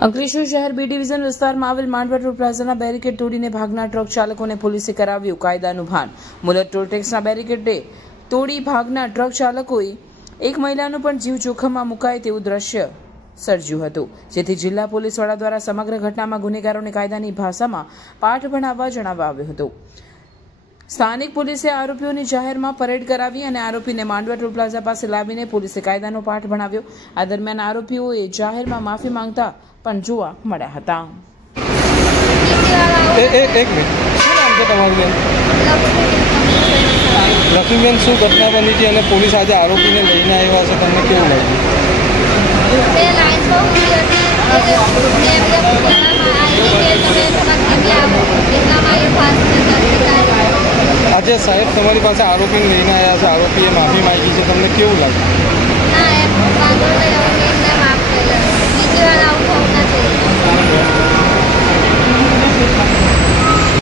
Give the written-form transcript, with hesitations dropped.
અંકલેશ્વર શહેર B division વિસ્તારમાં આવેલ માંડવા ટોલ પ્લાઝાના બેરિકેડ તોડીને ભાગનાર ટ્રક ચાલકોને પોલીસે કરાવ્યું કાયદાનું ભાન। મુલત ટોલ ટેક્સના બેરિકેડે તોડી ભાગનાર ટ્રક ચાલકોએ એક મહિલાનો પણ જીવ જોખમમાં મુકાય તેવું દ્રશ્ય સર્જ્યું હતું, જેથી જિલ્લા પોલીસ વડા દ્વારા સમગ્ર ઘટનામાં ગુનેગારોને કાયદાની ભાષામાં પાઠ ભણાવવા જણાવવામાં આવ્યું હતું। સ્થાનિક પોલીસે આરોપીઓની જાહેરમાં પરેડ કરાવી અને આરોપીને માંડવા ટોલ પ્લાઝા પાસે લાવીને પોલીસે કાયદાનો પાઠ ભણાવ્યો। આ દરમિયાન આરોપીઓએ જાહેરમાં માફી માંગતા પણ જોવા મળ્યા હતા। લક્ષ્મીબેન, શું ઘટના બની છે અને પોલીસ આજે આરોપીને લઈને આવ્યા છે, તમને કેવું લાગ્યું? આજે સાહેબ તમારી પાસે આરોપીને લઈને આવ્યા છે, આરોપીએ માફી માંગી છે, તમને કેવું લાગ્યું?